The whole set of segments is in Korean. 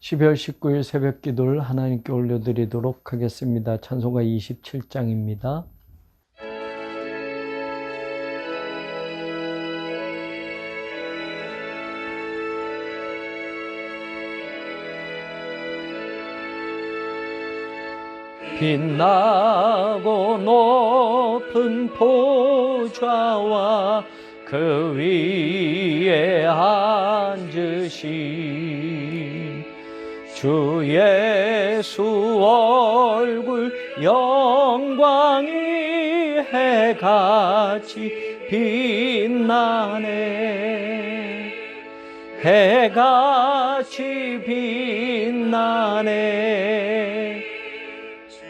12월 19일 새벽 기도를 하나님께 올려드리도록 하겠습니다. 찬송가 27장입니다. 빛나고 높은 보좌와 그 위에 앉으신 주 예수 얼굴 영광이 해같이 빛나네. 해같이 빛나네.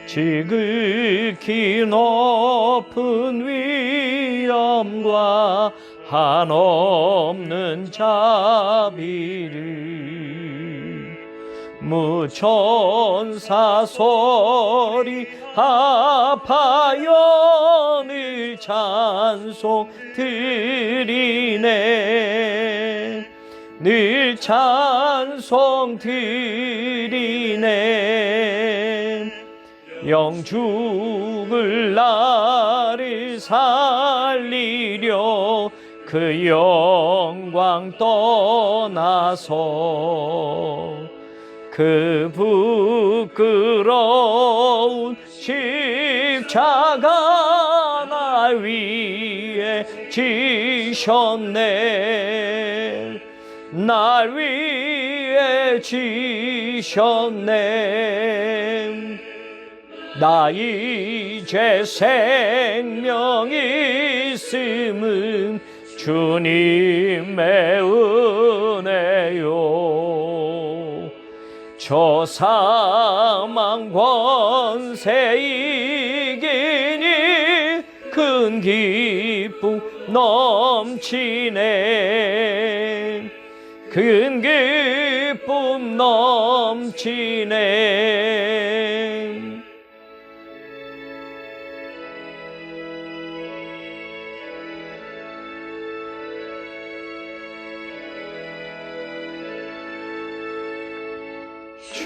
지극히 높은 위엄과 한없는 자비를 무천사 소리 합하여 늘 찬송 드리네. 늘 찬송 드리네. 영죽을 나를 살리려 그 영광 떠나서 그 부끄러운 십자가 날 위해 지셨네. 날 위해 지셨네. 나 이제 생명이 있음은 주님의 은혜요. 저 사망 권세 이기니 큰 기쁨 넘치네. 큰 기쁨 넘치네.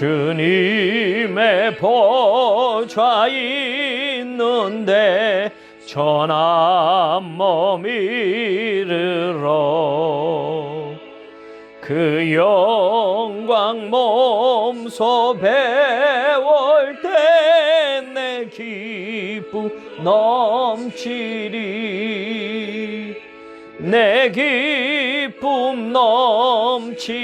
주님의 보좌 있는데 전한 몸 이르러 그 영광 몸소 배울 때 내 기쁨 넘치리. 내 기쁨 넘치리.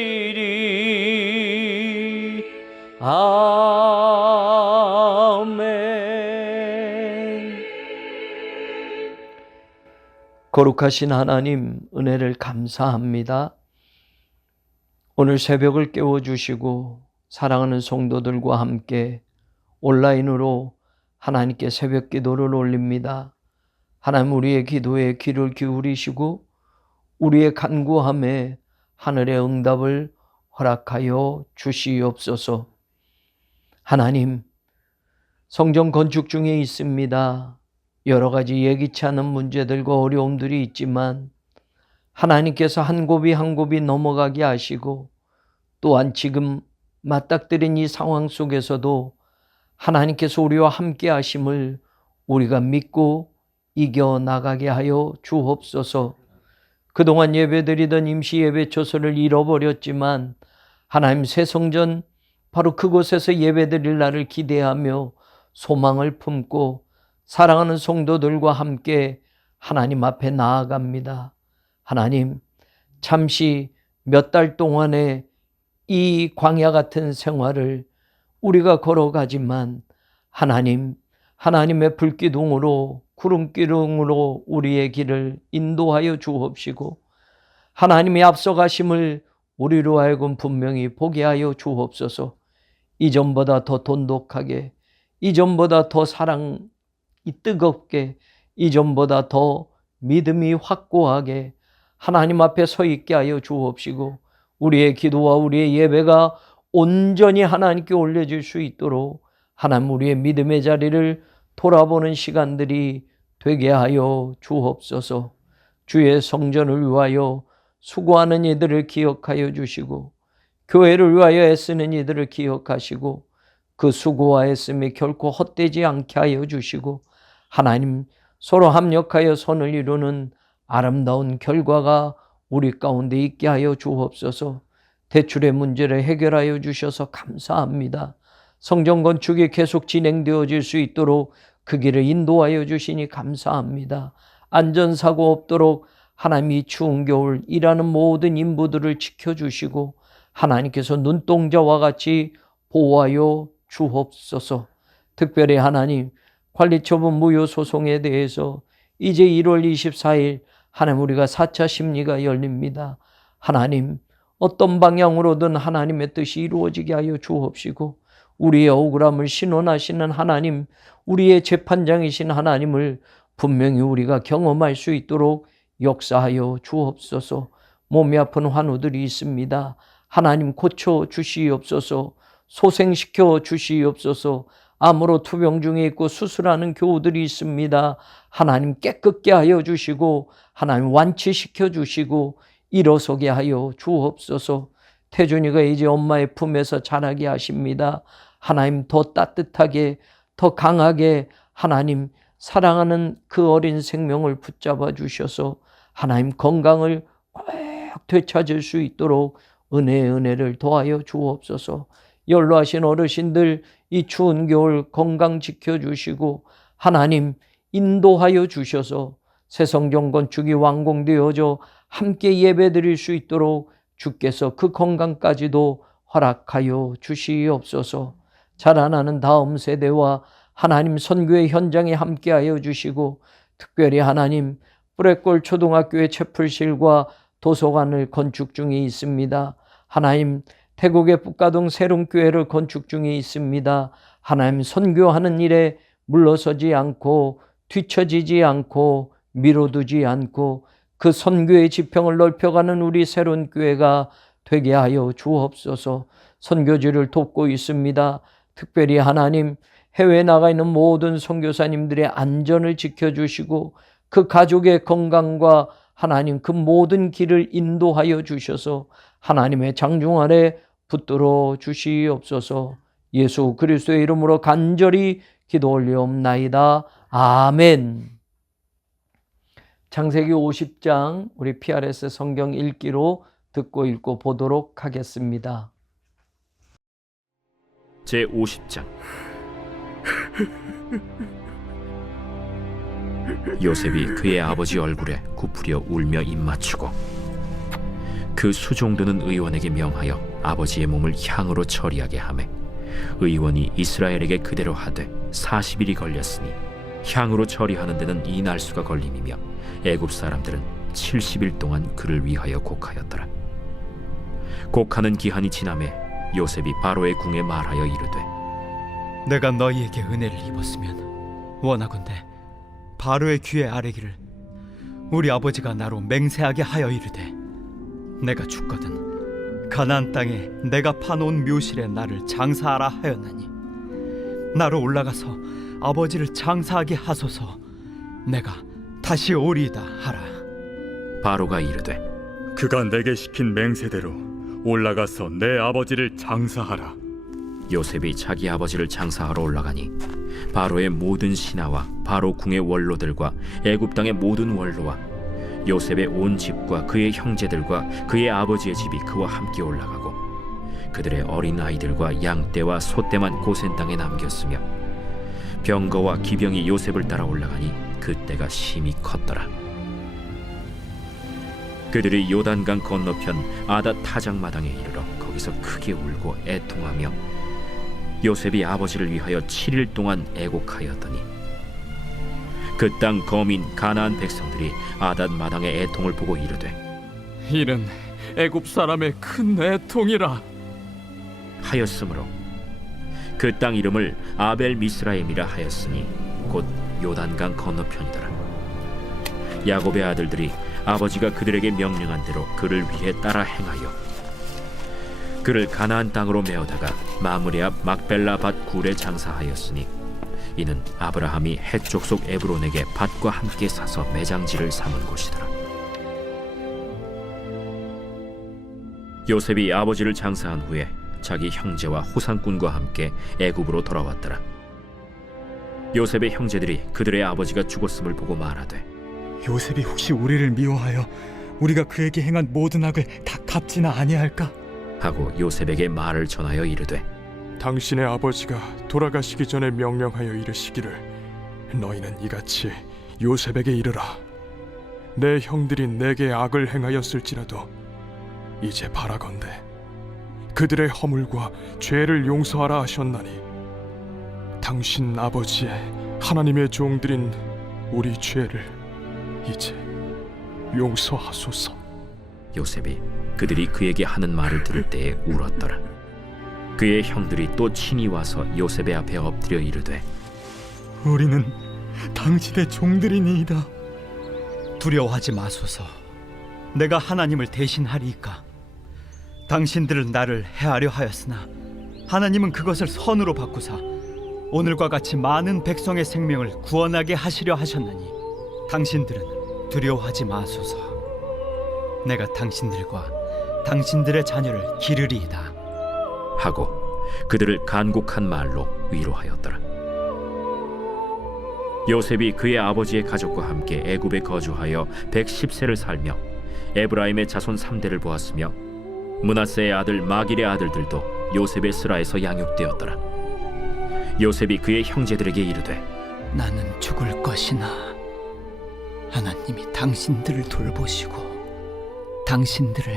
아멘. 거룩하신 하나님, 은혜를 감사합니다. 오늘 새벽을 깨워주시고 사랑하는 성도들과 함께 온라인으로 하나님께 새벽 기도를 올립니다. 하나님, 우리의 기도에 귀를 기울이시고 우리의 간구함에 하늘의 응답을 허락하여 주시옵소서. 하나님, 성전 건축 중에 있습니다. 여러 가지 예기치 않은 문제들과 어려움들이 있지만 하나님께서 한 곱이 한 곱이 넘어가게 하시고, 또한 지금 맞닥뜨린 이 상황 속에서도 하나님께서 우리와 함께 하심을 우리가 믿고 이겨나가게 하여 주옵소서. 그동안 예배드리던 임시 예배 처소를 잃어버렸지만 하나님, 새 성전 바로 그곳에서 예배드릴 날을 기대하며 소망을 품고 사랑하는 성도들과 함께 하나님 앞에 나아갑니다. 하나님, 잠시 몇 달 동안의 이 광야 같은 생활을 우리가 걸어가지만 하나님, 하나님의 불기둥으로 구름기둥으로 우리의 길을 인도하여 주옵시고 하나님의 앞서가심을 우리로 하여금 분명히 보게 하여 주옵소서. 이전보다 더 돈독하게, 이전보다 더 사랑이 뜨겁게, 이전보다 더 믿음이 확고하게 하나님 앞에 서 있게 하여 주옵시고 우리의 기도와 우리의 예배가 온전히 하나님께 올려질 수 있도록 하나님, 우리의 믿음의 자리를 돌아보는 시간들이 되게 하여 주옵소서. 주의 성전을 위하여 수고하는 이들을 기억하여 주시고 교회를 위하여 애쓰는 이들을 기억하시고 그 수고와 애씀이 결코 헛되지 않게 하여 주시고 하나님 서로 합력하여 선을 이루는 아름다운 결과가 우리 가운데 있게 하여 주옵소서. 대출의 문제를 해결하여 주셔서 감사합니다. 성전 건축이 계속 진행되어질 수 있도록 그 길을 인도하여 주시니 감사합니다. 안전사고 없도록 하나님이 추운 겨울 일하는 모든 인부들을 지켜주시고 하나님께서 눈동자와 같이 보호하여 주옵소서. 특별히 하나님 관리처분 무효 소송에 대해서 이제 1월 24일 하나님 우리가 4차 심리가 열립니다. 하나님 어떤 방향으로든 하나님의 뜻이 이루어지게 하여 주옵시고 우리의 억울함을 신원하시는 하나님, 우리의 재판장이신 하나님을 분명히 우리가 경험할 수 있도록 역사하여 주옵소서. 몸이 아픈 환우들이 있습니다. 하나님 고쳐 주시옵소서. 소생시켜 주시옵소서. 암으로 투병 중에 있고 수술하는 교우들이 있습니다. 하나님 깨끗게 하여 주시고 하나님 완치시켜 주시고 일어서게 하여 주옵소서. 태준이가 이제 엄마의 품에서 자라게 하십니다. 하나님 더 따뜻하게 더 강하게 하나님 사랑하는 그 어린 생명을 붙잡아 주셔서 하나님 건강을 꼭 되찾을 수 있도록 은혜를 더하여 주옵소서. 연로하신 어르신들 이 추운 겨울 건강 지켜주시고 하나님 인도하여 주셔서 새 성전 건축이 완공되어져 함께 예배드릴 수 있도록 주께서 그 건강까지도 허락하여 주시옵소서. 자라나는 다음 세대와 하나님 선교의 현장에 함께하여 주시고 특별히 하나님 뿌레골 초등학교의 채플실과 도서관을 건축 중에 있습니다. 하나님 태국의 북가동 세lum교회를 건축 중에 있습니다. 하나님 선교하는 일에 물러서지 않고 뒤처지지 않고 미뤄두지 않고 그 선교의 지평을 넓혀가는 우리 새로운 교회가 되게 하여 주옵소서. 선교지를 돕고 있습니다. 특별히 하나님 해외에 나가 있는 모든 선교사님들의 안전을 지켜주시고 그 가족의 건강과 하나님 그 모든 길을 인도하여 주셔서 하나님의 장중 아래 붙들어 주시옵소서. 예수 그리스도의 이름으로 간절히 기도 올리옵나이다. 아멘. 창세기 50장 우리 PRS 성경 읽기로 듣고 읽고 보도록 하겠습니다. 제50장 요셉이 그의 아버지 얼굴에 굽으려 울며 입맞추고 그 수종드는 의원에게 명하여 아버지의 몸을 향으로 처리하게 하매 의원이 이스라엘에게 그대로 하되 40일이 걸렸으니 향으로 처리하는 데는 이 날수가 걸림이며 애굽 사람들은 70일 동안 그를 위하여 곡하였더라. 곡하는 기한이 지나매 요셉이 바로의 궁에 말하여 이르되 내가 너희에게 은혜를 입었으면 원하건대 바로의 귀에 아뢰기를 우리 아버지가 나로 맹세하게 하여 이르되 내가 죽거든 가나안 땅에 내가 파놓은 묘실에 나를 장사하라 하였나니 나로 올라가서 아버지를 장사하게 하소서 내가 다시 오리이다 하라. 바로가 이르되 그가 내게 시킨 맹세대로 올라가서 내 아버지를 장사하라. 요셉이 자기 아버지를 장사하러 올라가니 바로의 모든 신하와 바로 궁의 원로들과 애굽 땅의 모든 원로와 요셉의 온 집과 그의 형제들과 그의 아버지의 집이 그와 함께 올라가고 그들의 어린 아이들과 양떼와 소떼만 고센 땅에 남겼으며 병거와 기병이 요셉을 따라 올라가니 그때가 심히 컸더라. 그들이 요단강 건너편 아닷 타작마당에 이르러 거기서 크게 울고 애통하며 요셉이 아버지를 위하여 7일 동안 애곡하였더니 그 땅 거민 가나안 백성들이 아닷 마당의 애통을 보고 이르되 이는 애굽 사람의 큰 애통이라 하였으므로 그 땅 이름을 아벨 미스라임이라 하였으니 곧 요단강 건너편이더라. 야곱의 아들들이 아버지가 그들에게 명령한 대로 그를 위해 따라 행하여 그를 가나안 땅으로 메어다가 마므레 앞 막벨라 밭 굴에 장사하였으니 이는 아브라함이 헷 족속 에브론에게 밭과 함께 사서 매장지를 삼은 곳이더라. 요셉이 아버지를 장사한 후에 자기 형제와 호상꾼과 함께 애굽으로 돌아왔더라. 요셉의 형제들이 그들의 아버지가 죽었음을 보고 말하되, 요셉이 혹시 우리를 미워하여 우리가 그에게 행한 모든 악을 다 갚지나 아니할까? 하고 요셉에게 말을 전하여 이르되, 당신의 아버지가 돌아가시기 전에 명령하여 이르시기를 너희는 이같이 요셉에게 이르라. 내 형들이 내게 악을 행하였을지라도 이제 바라건대 그들의 허물과 죄를 용서하라 하셨나니 당신 아버지의 하나님의 종들인 우리 죄를 이제 용서하소서. 요셉이 그들이 그에게 하는 말을 들을 때에 울었더라. 그의 형들이 또 친히 와서 요셉의 앞에 엎드려 이르되, 우리는 당신의 종들이니이다. 두려워하지 마소서. 내가 하나님을 대신하리이까. 당신들은 나를 해하려 하였으나 하나님은 그것을 선으로 바꾸사 오늘과 같이 많은 백성의 생명을 구원하게 하시려 하셨나니 당신들은 두려워하지 마소서. 내가 당신들과 당신들의 자녀를 기르리이다. 하고 그들을 간곡한 말로 위로하였더라. 요셉이 그의 아버지의 가족과 함께 애굽에 거주하여 110세를 살며 에브라임의 자손 3대를 보았으며 므낫세의 아들 마길의 아들들도 요셉의 스라에서 양육되었더라. 요셉이 그의 형제들에게 이르되, 나는 죽을 것이나 하나님이 당신들을 돌보시고 당신들을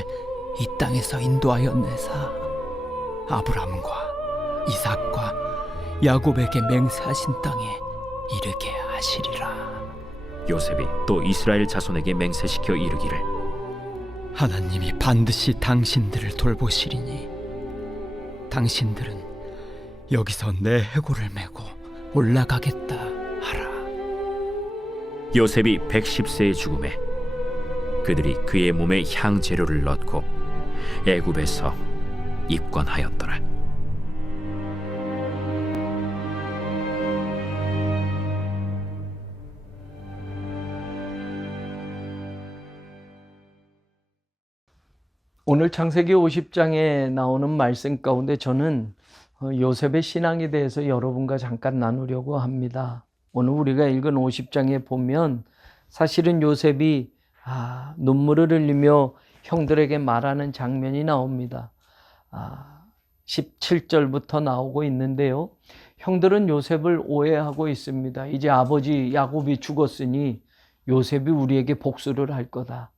이 땅에서 인도하여 내사 아브람과 이삭과 야곱에게 맹세하신 땅에 이르게 하시리라. 요셉이 또 이스라엘 자손에게 맹세시켜 이르기를, 하나님이 반드시 당신들을 돌보시리니 당신들은 여기서 내 해골을 메고 올라가겠다 하라. 요셉이 110세의 죽음에 그들이 그의 몸에 향재료를 넣고 애굽에서 입건하였더라. 오늘 창세기 50장에 나오는 말씀 가운데 저는 요셉의 신앙에 대해서 여러분과 잠깐 나누려고 합니다. 오늘 우리가 읽은 50장에 보면 사실은 요셉이 눈물을 흘리며 형들에게 말하는 장면이 나옵니다. 17절부터 나오고 있는데요. 형들은 요셉을 오해하고 있습니다. 이제 아버지 야곱이 죽었으니 요셉이 우리에게 복수를 할 거다.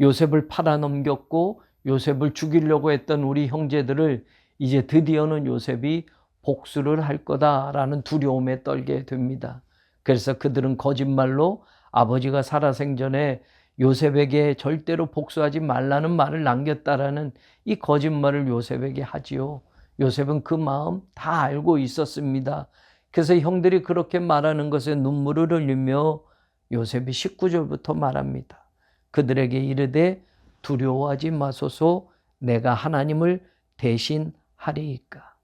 요셉을 팔아넘겼고 요셉을 죽이려고 했던 우리 형제들을 이제 드디어는 요셉이 복수를 할 거다라는 두려움에 떨게 됩니다. 그래서 그들은 거짓말로 아버지가 살아생전에 요셉에게 절대로 복수하지 말라는 말을 남겼다라는 이 거짓말을 요셉에게 하지요. 요셉은 그 마음 다 알고 있었습니다. 그래서 형들이 그렇게 말하는 것에 눈물을 흘리며 요셉이 19절부터 말합니다. 그들에게 이르되 두려워하지 마소서, 내가 하나님을 대신하리이까.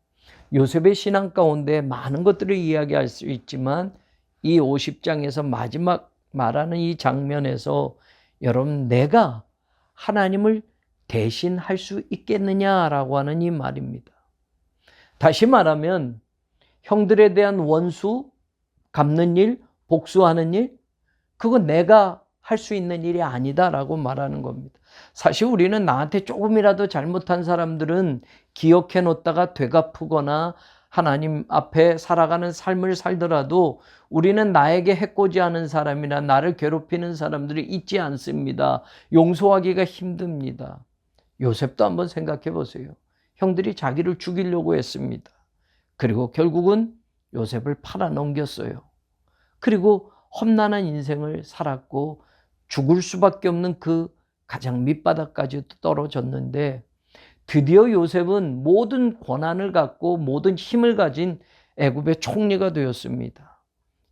요셉의 신앙 가운데 많은 것들을 이야기할 수 있지만 이 50장에서 마지막 말하는 이 장면에서 여러분, 내가 하나님을 대신할 수 있겠느냐라고 하는 이 말입니다. 다시 말하면 형들에 대한 원수, 갚는 일, 복수하는 일, 그건 내가 할 수 있는 일이 아니다라고 말하는 겁니다. 사실 우리는 나한테 조금이라도 잘못한 사람들은 기억해 놓다가 되갚으거나 하나님 앞에 살아가는 삶을 살더라도 우리는 나에게 해코지하는 사람이나 나를 괴롭히는 사람들이 있지 않습니다. 용서하기가 힘듭니다. 요셉도 한번 생각해 보세요. 형들이 자기를 죽이려고 했습니다. 그리고 결국은 요셉을 팔아넘겼어요. 그리고 험난한 인생을 살았고 죽을 수밖에 없는 그 가장 밑바닥까지도 떨어졌는데 드디어 요셉은 모든 권한을 갖고 모든 힘을 가진 애굽의 총리가 되었습니다.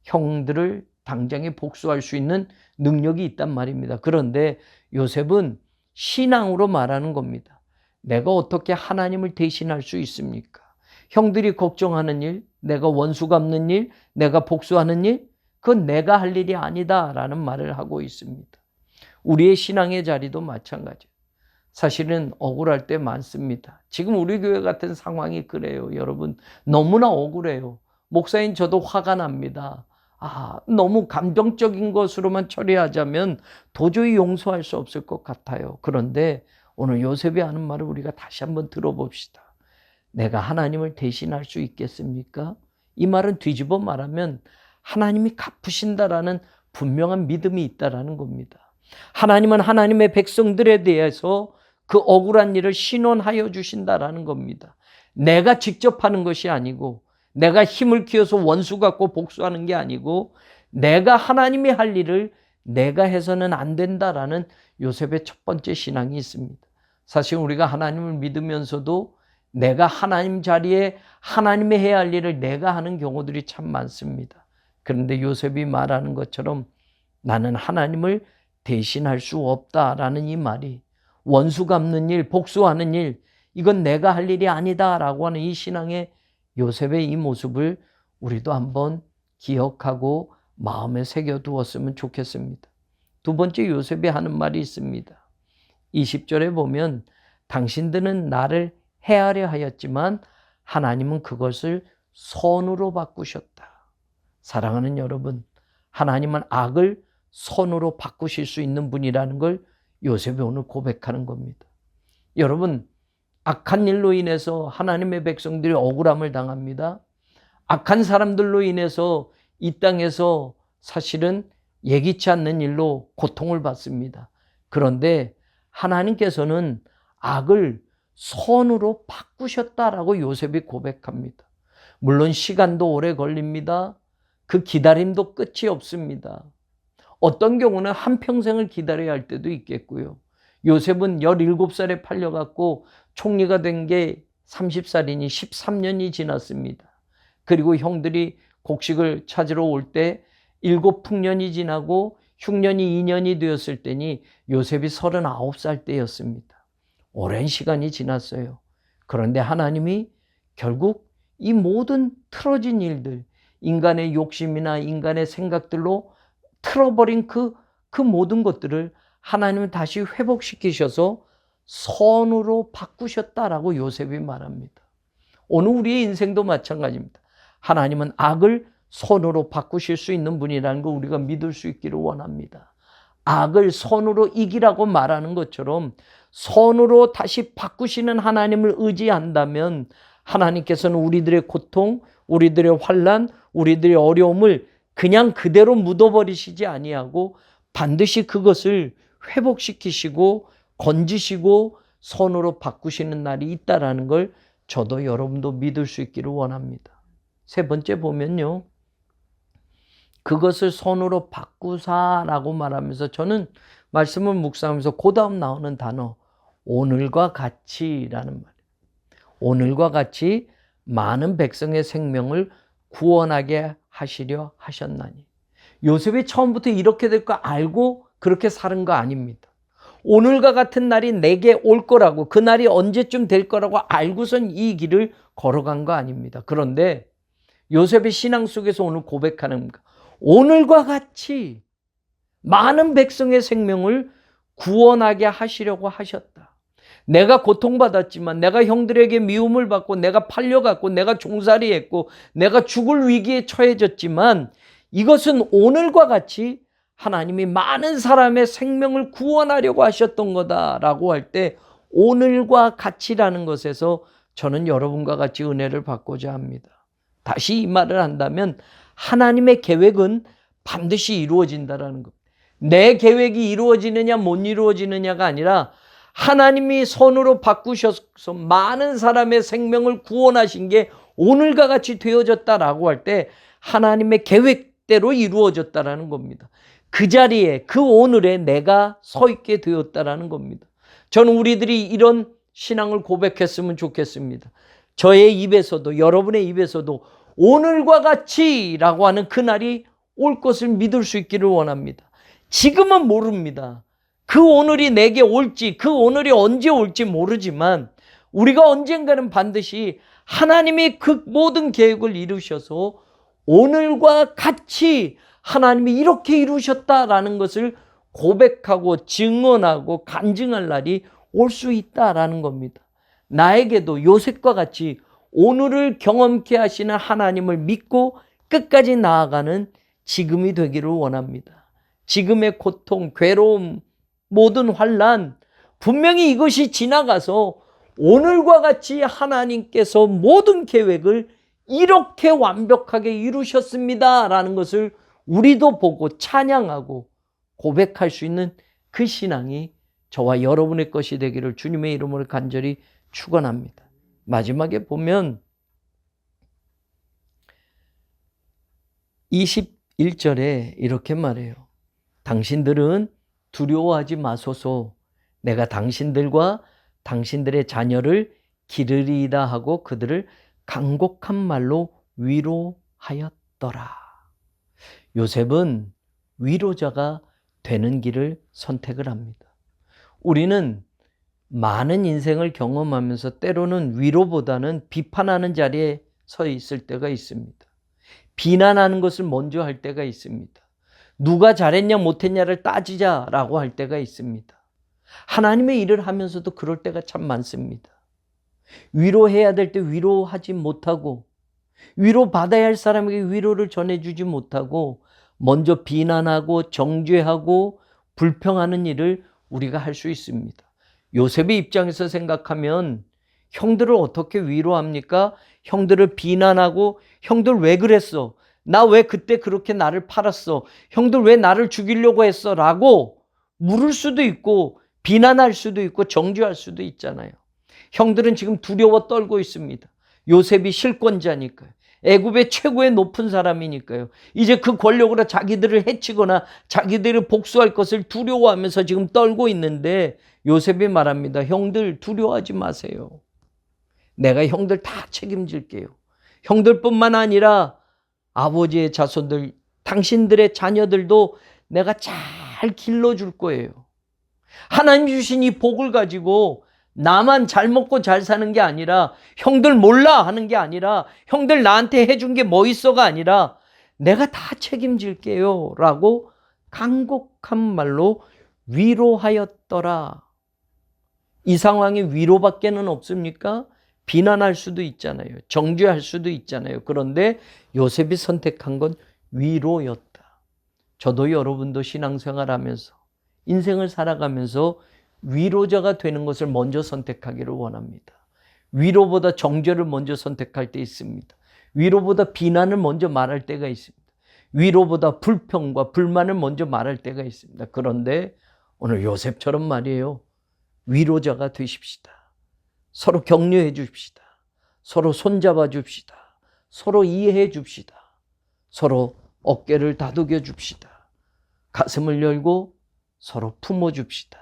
형들을 당장에 복수할 수 있는 능력이 있단 말입니다. 그런데 요셉은 신앙으로 말하는 겁니다. 내가 어떻게 하나님을 대신할 수 있습니까? 형들이 걱정하는 일, 내가 원수 갚는 일, 내가 복수하는 일, 그건 내가 할 일이 아니다라는 말을 하고 있습니다. 우리의 신앙의 자리도 마찬가지예요. 사실은 억울할 때 많습니다. 지금 우리 교회 같은 상황이 그래요. 여러분, 너무나 억울해요. 목사인 저도 화가 납니다. 너무 감정적인 것으로만 처리하자면 도저히 용서할 수 없을 것 같아요. 그런데 오늘 요셉이 하는 말을 우리가 다시 한번 들어봅시다. 내가 하나님을 대신할 수 있겠습니까? 이 말은 뒤집어 말하면 하나님이 갚으신다라는 분명한 믿음이 있다라는 겁니다. 하나님은 하나님의 백성들에 대해서 그 억울한 일을 신원하여 주신다라는 겁니다. 내가 직접 하는 것이 아니고, 내가 힘을 키워서 원수 갖고 복수하는 게 아니고, 내가 하나님이 할 일을 내가 해서는 안 된다라는 요셉의 첫 번째 신앙이 있습니다. 사실 우리가 하나님을 믿으면서도 내가 하나님 자리에 하나님이 해야 할 일을 내가 하는 경우들이 참 많습니다. 그런데 요셉이 말하는 것처럼 나는 하나님을 대신할 수 없다라는 이 말이, 원수 갚는 일, 복수하는 일, 이건 내가 할 일이 아니다라고 하는 이 신앙의 요셉의 이 모습을 우리도 한번 기억하고 마음에 새겨두었으면 좋겠습니다. 두 번째, 요셉이 하는 말이 있습니다. 20절에 보면 당신들은 나를 해하려 하였지만 하나님은 그것을 선으로 바꾸셨다. 사랑하는 여러분, 하나님은 악을 선으로 바꾸실 수 있는 분이라는 걸 요셉이 오늘 고백하는 겁니다. 여러분, 악한 일로 인해서 하나님의 백성들이 억울함을 당합니다. 악한 사람들로 인해서 이 땅에서 사실은 예기치 않는 일로 고통을 받습니다. 그런데 하나님께서는 악을 선으로 바꾸셨다라고 요셉이 고백합니다. 물론 시간도 오래 걸립니다. 그 기다림도 끝이 없습니다. 어떤 경우는 한평생을 기다려야 할 때도 있겠고요. 요셉은 17살에 팔려갖고 총리가 된 게 30살이니 13년이 지났습니다. 그리고 형들이 곡식을 찾으러 올 때 7풍년이 지나고 흉년이 2년이 되었을 때니 요셉이 39살 때였습니다. 오랜 시간이 지났어요. 그런데 하나님이 결국 이 모든 틀어진 일들, 인간의 욕심이나 인간의 생각들로 틀어버린 그 모든 것들을 하나님은 다시 회복시키셔서 선으로 바꾸셨다라고 요셉이 말합니다. 오늘 우리의 인생도 마찬가지입니다. 하나님은 악을 선으로 바꾸실 수 있는 분이라는 거 우리가 믿을 수 있기를 원합니다. 악을 선으로 이기라고 말하는 것처럼 선으로 다시 바꾸시는 하나님을 의지한다면 하나님께서는 우리들의 고통, 우리들의 환난, 우리들의 어려움을 그냥 그대로 묻어버리시지 아니하고 반드시 그것을 회복시키시고 건지시고 선으로 바꾸시는 날이 있다라는 걸 저도 여러분도 믿을 수 있기를 원합니다. 세 번째 보면요, 그것을 선으로 바꾸사라고 말하면서 저는 말씀을 묵상하면서 그 다음 나오는 단어 오늘과 같이라는 말이에요. 오늘과 같이 많은 백성의 생명을 구원하게 하시려 하셨나니. 요셉이 처음부터 이렇게 될 거 알고 그렇게 사는 거 아닙니다. 오늘과 같은 날이 내게 올 거라고, 그 날이 언제쯤 될 거라고 알고선 이 길을 걸어간 거 아닙니다. 그런데 요셉의 신앙 속에서 오늘 고백하는 거, 오늘과 같이 많은 백성의 생명을 구원하게 하시려고 하셨다. 내가 고통받았지만, 내가 형들에게 미움을 받고, 내가 팔려갔고, 내가 종살이했고, 내가 죽을 위기에 처해졌지만 이것은 오늘과 같이 하나님이 많은 사람의 생명을 구원하려고 하셨던 거다라고 할 때 오늘과 같이라는 것에서 저는 여러분과 같이 은혜를 받고자 합니다. 다시 이 말을 한다면 하나님의 계획은 반드시 이루어진다라는 것. 내 계획이 이루어지느냐 못 이루어지느냐가 아니라 하나님이 선으로 바꾸셔서 많은 사람의 생명을 구원하신 게 오늘과 같이 되어졌다라고 할 때 하나님의 계획대로 이루어졌다라는 겁니다. 그 자리에, 그 오늘에 내가 서 있게 되었다라는 겁니다. 저는 우리들이 이런 신앙을 고백했으면 좋겠습니다. 저의 입에서도, 여러분의 입에서도 오늘과 같이라고 하는 그날이 올 것을 믿을 수 있기를 원합니다. 지금은 모릅니다. 그 오늘이 내게 올지, 그 오늘이 언제 올지 모르지만 우리가 언젠가는 반드시 하나님이 그 모든 계획을 이루셔서 오늘과 같이 하나님이 이렇게 이루셨다라는 것을 고백하고 증언하고 간증할 날이 올 수 있다라는 겁니다. 나에게도 요셉과 같이 오늘을 경험케 하시는 하나님을 믿고 끝까지 나아가는 지금이 되기를 원합니다. 지금의 고통, 괴로움, 모든 환난, 분명히 이것이 지나가서 오늘과 같이 하나님께서 모든 계획을 이렇게 완벽하게 이루셨습니다 라는 것을 우리도 보고 찬양하고 고백할 수 있는 그 신앙이 저와 여러분의 것이 되기를 주님의 이름으로 간절히 축원합니다. 마지막에 보면 21절에 이렇게 말해요. 당신들은 두려워하지 마소서. 내가 당신들과 당신들의 자녀를 기르리이다 하고 그들을 간곡한 말로 위로하였더라. 요셉은 위로자가 되는 길을 선택을 합니다. 우리는 많은 인생을 경험하면서 때로는 위로보다는 비판하는 자리에 서 있을 때가 있습니다. 비난하는 것을 먼저 할 때가 있습니다. 누가 잘했냐 못했냐를 따지자라고 할 때가 있습니다. 하나님의 일을 하면서도 그럴 때가 참 많습니다. 위로해야 될 때 위로하지 못하고 위로받아야 할 사람에게 위로를 전해주지 못하고 먼저 비난하고 정죄하고 불평하는 일을 우리가 할 수 있습니다. 요셉의 입장에서 생각하면 형들을 어떻게 위로합니까? 형들을 비난하고 형들 왜 그랬어? 나 왜 그때 그렇게 나를 팔았어? 형들 왜 나를 죽이려고 했어? 라고 물을 수도 있고 비난할 수도 있고 정죄할 수도 있잖아요. 형들은 지금 두려워 떨고 있습니다. 요셉이 실권자니까요. 애굽의 최고의 높은 사람이니까요. 이제 그 권력으로 자기들을 해치거나 자기들을 복수할 것을 두려워하면서 지금 떨고 있는데 요셉이 말합니다. 형들 두려워하지 마세요. 내가 형들 다 책임질게요. 형들뿐만 아니라 아버지의 자손들, 당신들의 자녀들도 내가 잘 길러줄 거예요. 하나님 주신 이 복을 가지고 나만 잘 먹고 잘 사는 게 아니라 형들 몰라 하는 게 아니라 형들 나한테 해준 게 뭐 있어가 아니라 내가 다 책임질게요 라고 간곡한 말로 위로하였더라. 이 상황에 위로밖에는 없습니까? 비난할 수도 있잖아요. 정죄할 수도 있잖아요. 그런데 요셉이 선택한 건 위로였다. 저도 여러분도 신앙생활하면서 인생을 살아가면서 위로자가 되는 것을 먼저 선택하기를 원합니다. 위로보다 정죄를 먼저 선택할 때 있습니다. 위로보다 비난을 먼저 말할 때가 있습니다. 위로보다 불평과 불만을 먼저 말할 때가 있습니다. 그런데 오늘 요셉처럼 말이에요. 위로자가 되십시다. 서로 격려해 줍시다. 서로 손잡아 줍시다. 서로 이해해 줍시다. 서로 어깨를 다독여 줍시다. 가슴을 열고 서로 품어 줍시다.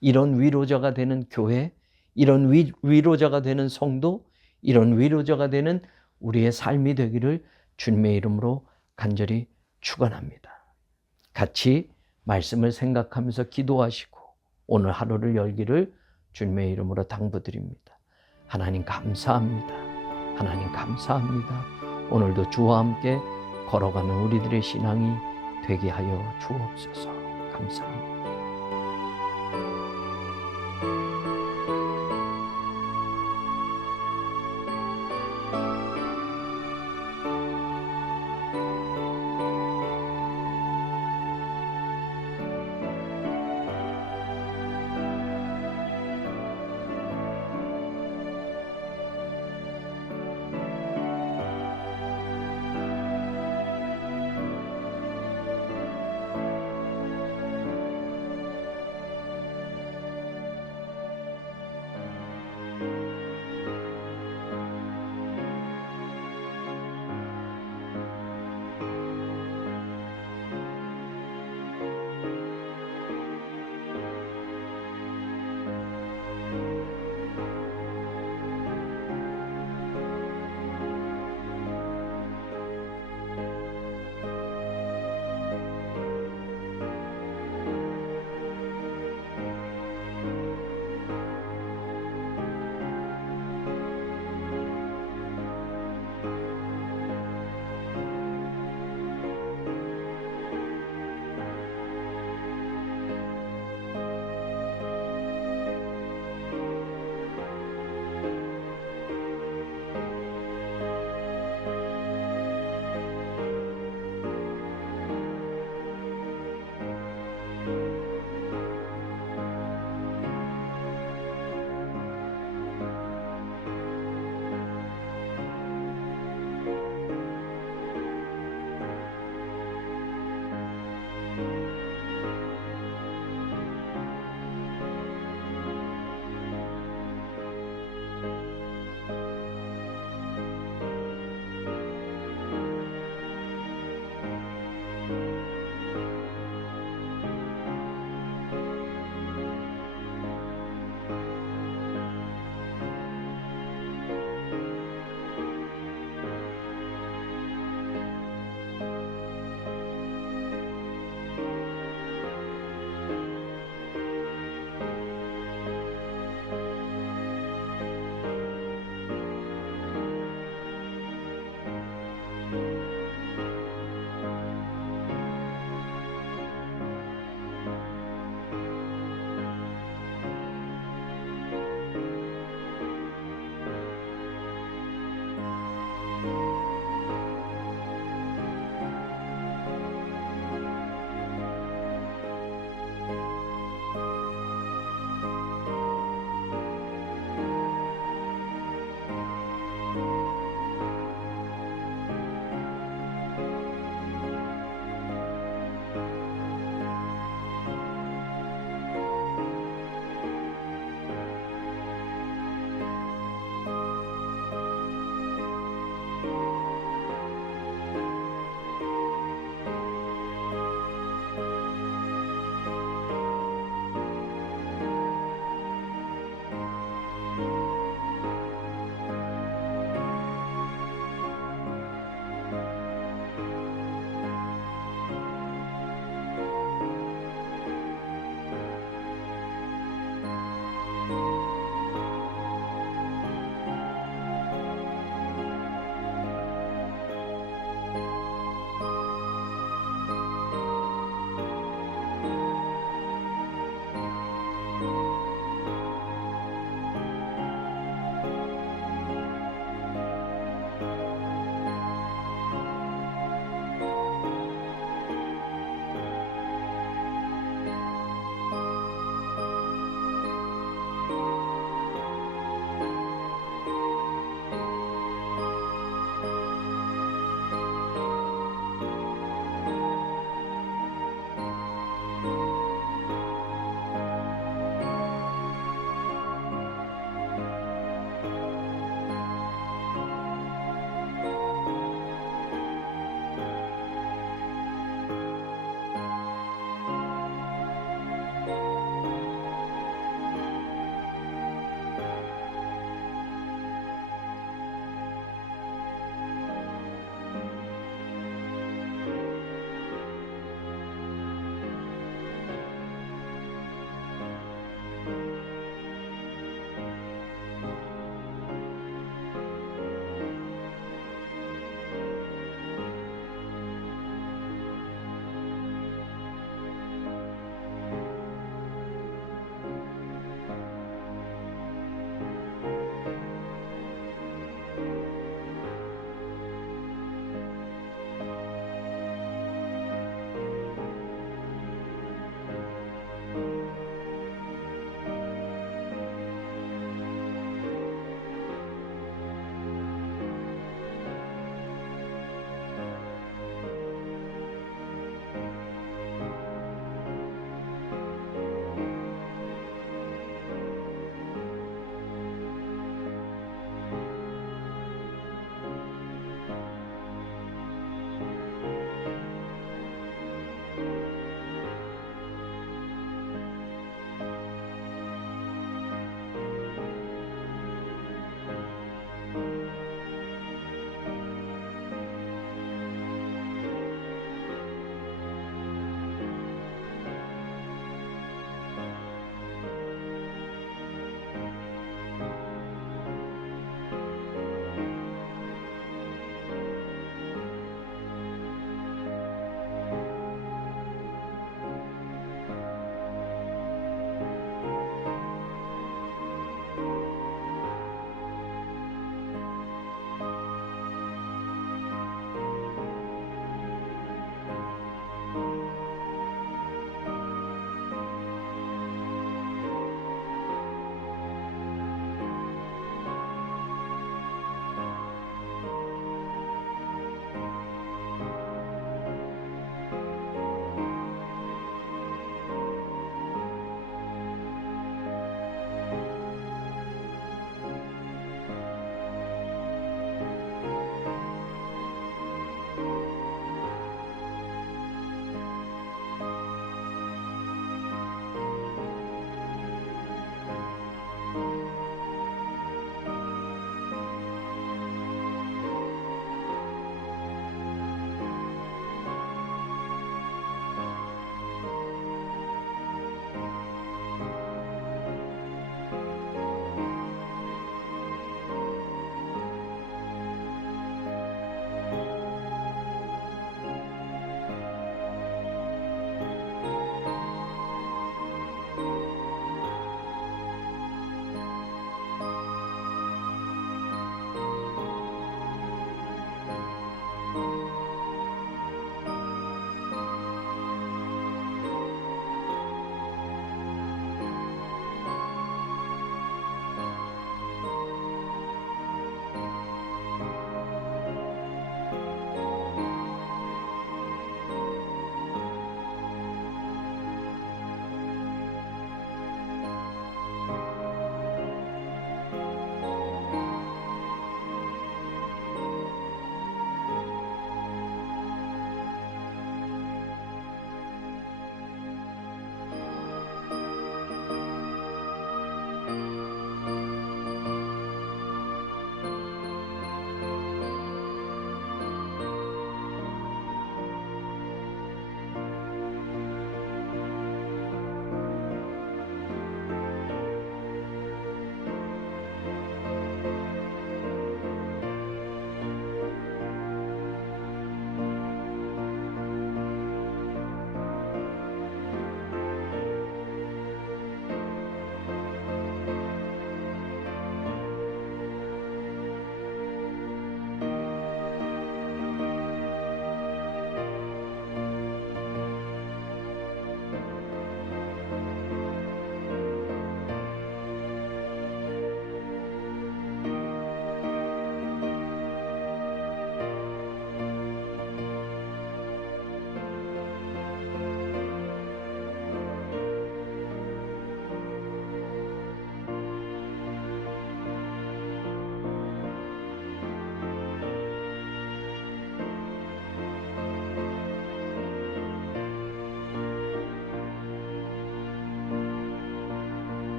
이런 위로자가 되는 교회, 이런 위로자가 되는 성도, 이런 위로자가 되는 우리의 삶이 되기를 주님의 이름으로 간절히 축원합니다. 같이 말씀을 생각하면서 기도하시고 오늘 하루를 열기를 주님의 이름으로 당부드립니다. 하나님 감사합니다. 하나님 감사합니다. 오늘도 주와 함께 걸어가는 우리들의 신앙이 되게 하여 주옵소서. 감사합니다.